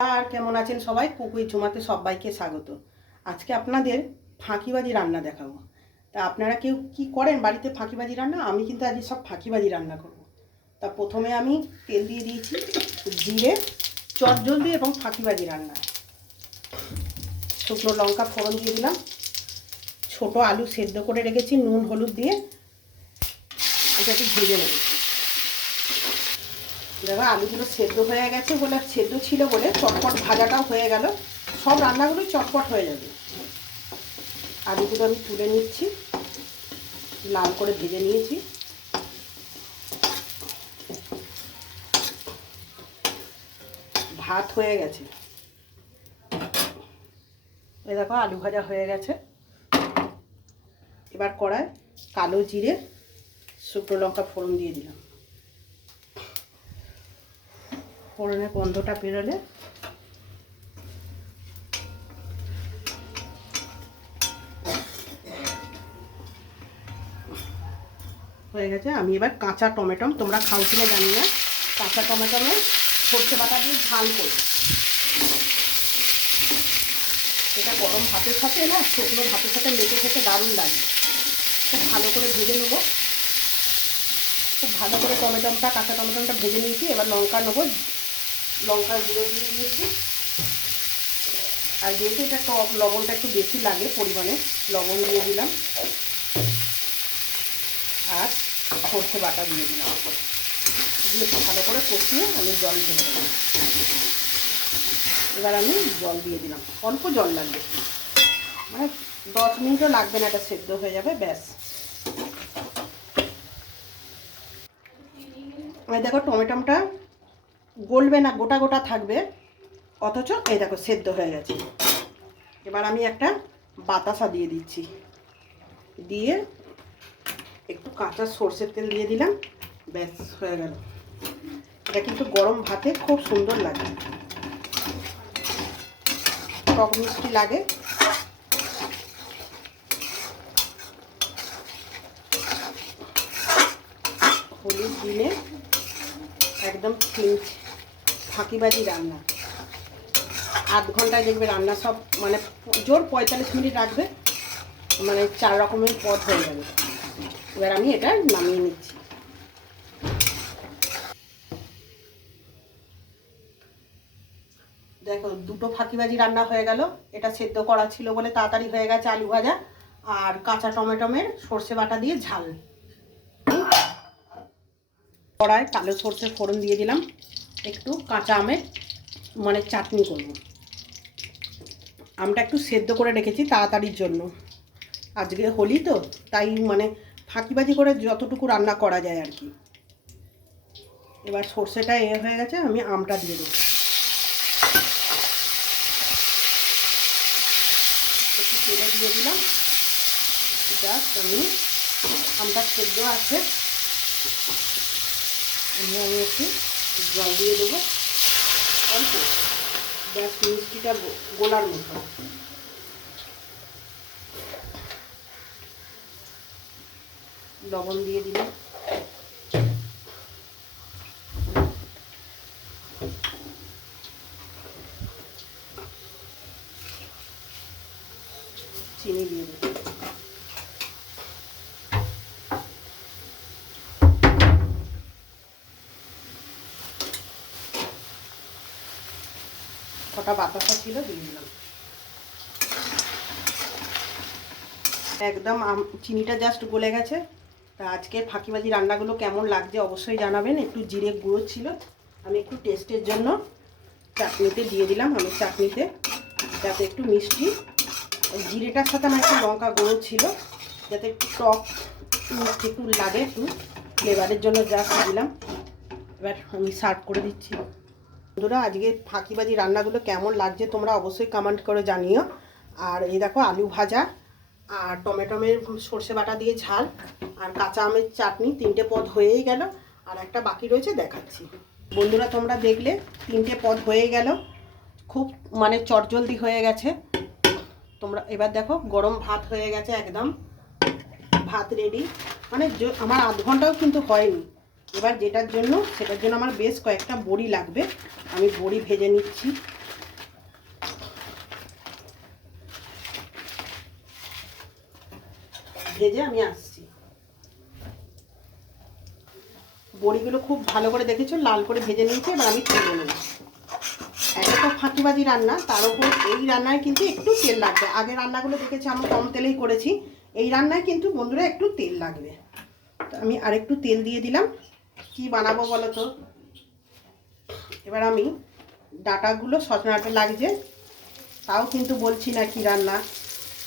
আর কেমন আছেন সবাই? কুকুই ঝুমাতে সবাইকে স্বাগত। আজকে আপনাদের ফাঁকিবাজি রান্না দেখাবো। তা আপনারা কেউ কি করেন বাড়িতে ফাঁকিবাজি রান্না? আমি কিন্তু আজকে সব ফাঁকিবাজি রান্না করব। তা প্রথমে আমি তেল দিয়ে দিয়েছি, জিরে, চটজলদি এবং ফাঁকিবাজি রান্না। শুকনো লঙ্কা ফোড়ন দিয়ে দিলাম। ছোট আলু সেদ্ধ করে রেখেছি নুন হলুদ দিয়ে, এটাকে ভেজে নেব। দেখো আলুগুলো সেদ্ধ হয়ে গেছে বলে, সেদ্ধ ছিল বলে চটপট ভাজাটাও হয়ে গেল। সব রান্নাগুলো চটপট হয়ে যাবে। আলুগুলো আমি তুলে নিচ্ছি, লাল করে ভেজে নিয়েছি। ভাত হয়ে গেছে, এই দেখো আলু ভাজা হয়ে গেছে। এবার কড়ায় কালো জিরে শুকনো লঙ্কা ফোড়ন দিয়ে দিলাম। ফোড়নের গন্ধটা বেরোলে হয়ে গেছে। আমি এবার কাঁচা টমেটো, তোমরা খাও কিনা জানি না, কাঁচা টমেটোমে সর্ষে বাটা দিয়ে ঝাল করব। এটা গরম ভাতের সাথে না, শুকনো ভাতের সাথে মেখে খেতে দারুণ লাগে। খুব ভালো করে ভেজে নেব। খুব ভালো করে কাঁচা টমেটোটা ভেজে নিয়েছি। এবার লঙ্কা নেবো, লঙ্কার গুঁড়ো দিয়ে দিয়েছি। আর যেহেতু এটা টক, লবণটা একটু বেশি লাগে পরিমাণে, লবণ দিয়ে দিলাম। আর সর্ষে বাটা দিয়ে দিলাম, দিয়ে একটু ভালো করে কষিয়ে আমি জল দিয়ে দেবো। এবার আমি জল দিয়ে দিলাম, অল্প জল লাগবে, মানে 10 মিনিটও লাগবে না, এটা সেদ্ধ হয়ে যাবে ব্যাস। এই দেখো টমেটোটা গলবে না, গোটা গোটা থাকবে, অথচ এই দেখো সেদ্ধ হয়ে গেছে। এবার আমি একটা বাতাসা দিয়ে দিচ্ছি, দিয়ে একটু কাঁচা সর্ষের তেল দিয়ে দিলাম, ব্যাস হয়ে গেল। এটা কিন্তু গরম ভাতে খুব সুন্দর লাগে, টক মিষ্টি লাগে। হলুদ দিলে একদম ফাঁকিবাজি রান্না। আধ ঘন্টায় দেখবে রান্না সব, মানে জোর 45 মিনিট রাখবে, মানে 4 রকমের পদ হয়ে যাবে। এবার আমি এটা নামিয়ে নিচ্ছি। দেখো দুটো ফাঁকিবাজি রান্না হয়ে গেল। এটা সেদ্ধ করা ছিল বলে তাড়াতাড়ি হয়ে গেছে, আলু ভাজা আর কাঁচা টমেটোমের সর্ষে বাটা দিয়ে ঝাল। কড়ায় কালো সর্ষে ফোড়ন দিয়ে দিলাম, একটু কাঁচা আমের মানে চাটনি করব। আমটা একটু সেদ্ধ করে রেখেছি তাড়াতাড়ির জন্য, আজকে হোলি তো, তাই মানে ফাঁকিবাজি করে যতটুকু রান্না করা যায় আর কি। এবার সর্ষেটা হয়ে গেছে, আমি আমটা দিয়ে দেবো। একটু তেলে দিয়ে দিলাম, জাস্ট আমি আমটা সেদ্ধ আছে, আমি একটু জল দিয়ে দেবো অল্প, ব্যাস মিষ্টিটা গোলার মতো। লবণ দিয়ে দিলাম, চিনি দিয়ে দিলাম। কটা বাতাসা ছিল দিয়ে দিলাম। একদম চিনিটা জাস্ট গলে গেছে। তা আজকে ফাঁকিবাজি রান্নাগুলো কেমন লাগছে অবশ্যই জানাবেন। একটু জিরে গুঁড়ো ছিল, আমি একটু টেস্টের জন্য চাটনিতে দিয়ে দিলাম। আমি চাটনিতে যাতে একটু মিষ্টি, জিরেটার সাথে আমার একটু লঙ্কা গুঁড়ো ছিল, যাতে একটু টক মিষ্টি একটু লাগে, একটু ফ্লেভারের জন্য জাস্ট দিলাম। এবার আমি সার্ভ করে দিচ্ছি। বন্ধুরা আজকে ফাঁকিবাজি রান্নাগুলো কেমন লাগছে তোমরা অবশ্যই কমেন্ট করে জানিও। আর এই দেখো আলু ভাজা আর টমেটোমের সর্ষে বাটা দিয়ে ঝাল আর কাঁচা আমের চাটনি, 3টে পদ হয়েই গেল। আর একটা বাকি রয়েছে, দেখাচ্ছি। বন্ধুরা তোমরা দেখলে 3টে পদ হয়ে গেল, খুব মানে চটজলদি হয়ে গেছে। তোমরা এবার দেখো গরম ভাত হয়ে গেছে, একদম ভাত রেডি। মানে আমার আধ ঘন্টাও কিন্তু হয়নি। এবার সেটার জন্য আমার বেশ কয়েকটা বড়ি লাগবে, আমি বড়ি ভেজে নিচ্ছি। ভেজে আমি আসছি। বড়িগুলো খুব ভালো করে দেখেছো লাল করে ভেজে নিয়েছি, এবার আমি তুলে নেব। একটা তো ফাঁকিবাজি রান্না, তার উপর এই রান্নায় কিন্তু একটু তেল লাগবে। আগের রান্নাগুলো দেখেছি আমি কম তেলেই করেছি, এই রান্নায় কিন্তু বন্ধুরা একটু তেল লাগবে। তো আমি আরেকটু তেল দিয়ে দিলাম। কি বানাবো বলো তো? এবার আমি ডাঁটাগুলো সজনে ডাঁটা লাগছে, তাও কিন্তু বলছি না কি রান্না,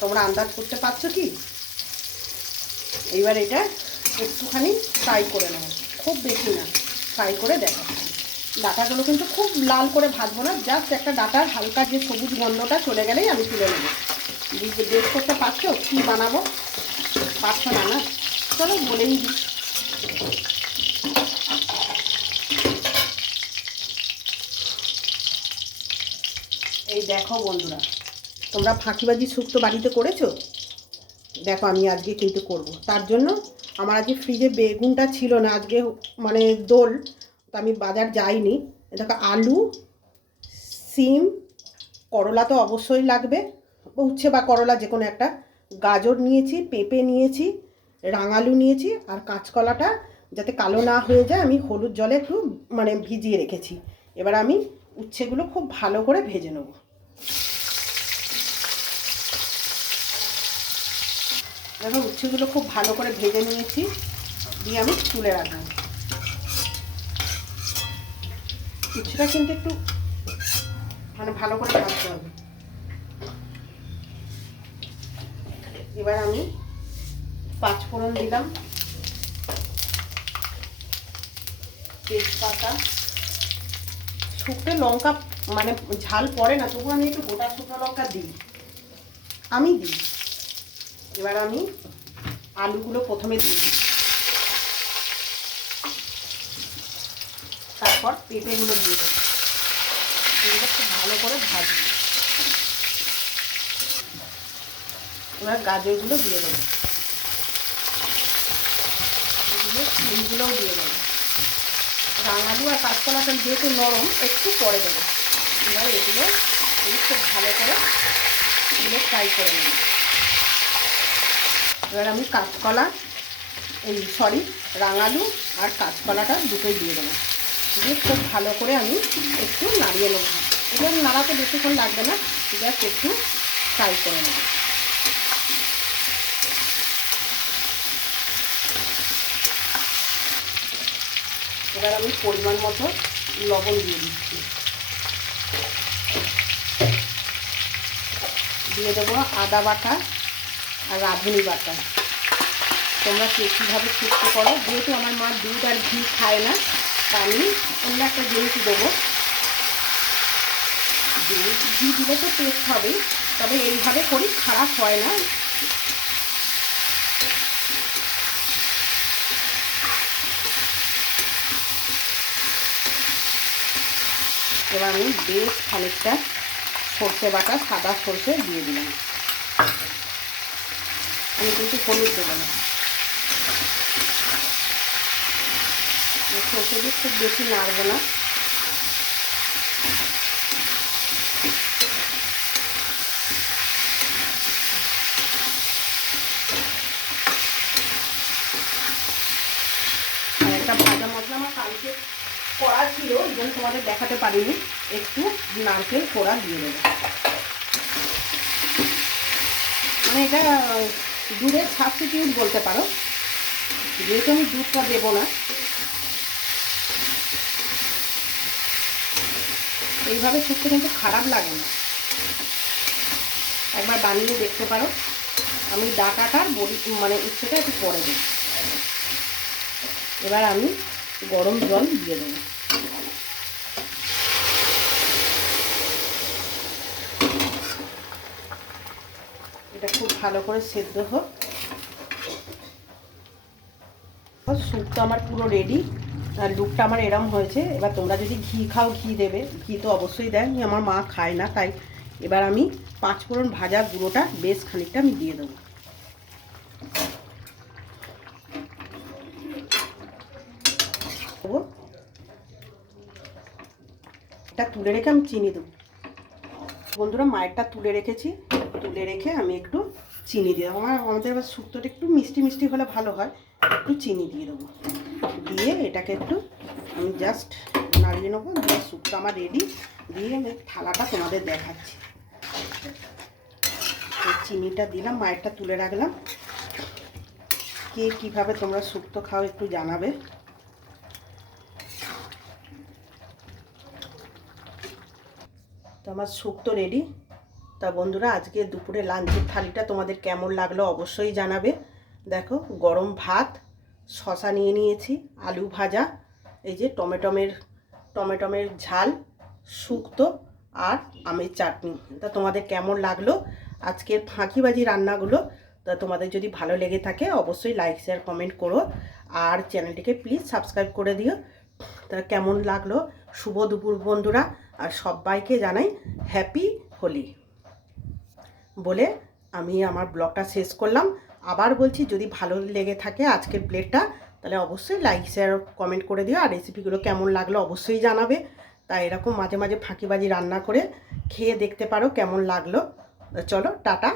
তোমরা আন্দাজ করতে পারছো কি? এইবার এটা একটুখানি ফ্রাই করে নেব, খুব বেশি না, ফ্রাই করে দেখাচ্ছি। ডাঁটাগুলো কিন্তু খুব লাল করে ভাজবো না, জাস্ট একটা ডাঁটার হালকা যে সবুজ গন্ধটা চলে গেলেই আমি তুলে নেব। বেশ করতে পারছো কি বানাবো? পারছো না না? চলো বলেই দিই। এই দেখো বন্ধুরা, তোমরা ফাঁকিবাজি শুক্তো বাড়িতে করেছো? দেখো আমি আজকে কিন্তু করব। তার জন্য আমার আজকে ফ্রিজে বেগুনটা ছিল না, আজকে মানে দোল, তো আমি বাজার যাইনি। দেখো আলু, সিম, করলা তো অবশ্যই লাগবে, উচ্ছে বা করলা যে কোনো একটা, গাজর নিয়েছি, পেঁপে নিয়েছি, রাঙালু নিয়েছি, আর কাঁচকলাটা যাতে কালো না হয়ে যায় আমি হলুদ জলে একটু মানে ভিজিয়ে রেখেছি। এবার আমি উচ্ছেগুলো খুব ভালো করে ভেজে নেব। দেখো উচ্ছেগুলো খুব ভালো করে ভেজে নিয়েছি, দিয়ে আমি তুলে রাখবো। উচ্ছেটা কিন্তু একটু মানে ভালো করে ভাজতে হবে। এবার আমি পাঁচফোড়ন দিলাম, তেজপাতা, শুকনো লঙ্কা মানে ঝাল পড়ে না, তবু আমি একটু গোটা শুকনো লঙ্কা দিই, আমি দিই। এবার আমি আলুগুলো প্রথমে দিয়ে দিই, তারপর পেঁপেগুলো দিয়ে দেবো, এগুলো খুব ভালো করে ভাজবো। এবার গাজরগুলো দিয়ে দেবো, এগুলো সিমগুলোও দিয়ে দেবো। রাঙালু আর কাঁচকলাটা যেহেতু নরম একটু পরে দেবো। এবার এগুলো খুব ভালো করে এগুলো ফ্রাই করে নেব। এবার আমি কাঁচকলা রাঙালু আর কাঁচকলাটা দুটোই দিয়ে দেবো, দিয়ে খুব ভালো করে আমি একটু নাড়িয়ে নেব। এবার নাড়াতে বেশিক্ষণ লাগবে না, জাস্ট একটু ফ্রাই করে নেব। এবার আমি পরিমাণ মতো লবণ দিয়ে দিচ্ছি, দিয়ে দেবো আদা বাটা আর রাঁধুনি বাটা। তোমরা কীভাবে শুক্তো করো, যেহেতু আমার মা দুধ আর ঘি খায় না, তা আমি অন্য একটা জিনিস দেবো। দুধ ঘি দিলে তো টেস্ট হবেই, তবে এইভাবে করি, খারাপ হয় না। এবার আমি বেশ খানিকটা সর্ষে বাটা, সাদা সর্ষে দিয়ে দিলাম। আমি কিন্তু হলুদ দেবো না, সর্ষে দিয়ে খুব বেশি নাড়বো না। আর একটা ভাজা মশলা আমার কালকে কড়া ছিল, ওই জন্য তোমাদের দেখাতে পারিনি, একটু নারকেল কোড়া দিয়ে দেবো। মানে এটা দুধের সাবস্টিটিউট বলতে পারো, যেহেতু আমি দুধটা দেবো না। এইভাবে শুক্তো কিন্তু খারাপ লাগে না, একবার বানিয়ে দেখতে পারো। আমি ডাঁটাটার বড়ি মানে উচ্ছেটা একটু পরে দিই। এবার আমি গরম জল দিয়ে দেবো। এটা খুব ভালো করে সেদ্ধ হোক। শুক্তো আমার পুরো রেডি, আর লুকটা আমার এরম হয়েছে। এবার তোমরা যদি ঘি খাও ঘি দেবে, ঘি তো অবশ্যই দেয়, আমার মা খায় না, তাই এবার আমি পাঁচফোড়ন ভাজা গুঁড়োটা বেশ খানিকটা আমি দিয়ে দেবো। এটা তুলে রেখে আমি চিনি দেবো। বন্ধুরা মায়েরটা তুলে রেখেছি, তুলে রেখে আমি একটু চিনি দিয়ে দেবো। আমাদের এবার শুক্তোটা একটু মিষ্টি মিষ্টি হলে ভালো হয়, একটু চিনি দিয়ে দেবো। দিয়ে এটাকে একটু আমি জাস্ট নাড়িয়ে নেবো। দিয়ে শুক্তো আমার রেডি। দিয়ে আমি থালাটা তোমাদের দেখাচ্ছি। চিনিটা দিলাম, মায়েরটা তুলে রাখলাম। কে কীভাবে তোমরা শুক্তো খাও একটু জানাবে। তো আমার শুক্তো রেডি। তা বন্ধুরা, আজকে দুপুরে লাঞ্চের থালিটা তোমাদের কেমন লাগলো অবশ্যই জানাবে। দেখো, গরম ভাত, শশা নিয়ে নিয়েছি, আলু ভাজা, এই যে টমেটোমের ঝাল, শুক্তো আর আমের চাটনি। তা তোমাদের কেমন লাগলো আজকের ফাঁকিবাজি রান্নাগুলো? তা তোমাদের যদি ভালো লেগে থাকে অবশ্যই লাইক শেয়ার কমেন্ট করো, আর চ্যানেলটিকে প্লিজ সাবস্ক্রাইব করে দিও। তা কেমন লাগলো? শুভ দুপুর বন্ধুরা, আর সবাইকে জানাই হ্যাপি হোলি বলে আমি আমার ব্লগটা শেষ করলাম। আবার বলছি, যদি ভালো লেগে থাকে আজকের প্লেটটা, তাহলে অবশ্যই লাইক শেয়ার কমেন্ট করে দিও। আর রেসিপিগুলো কেমন লাগলো অবশ্যই জানাবে। তাই এরকম মাঝে মাঝে ফাঁকিবাজি রান্না করে খেয়ে দেখতে পারো কেমন লাগলো। চলো, টাটা।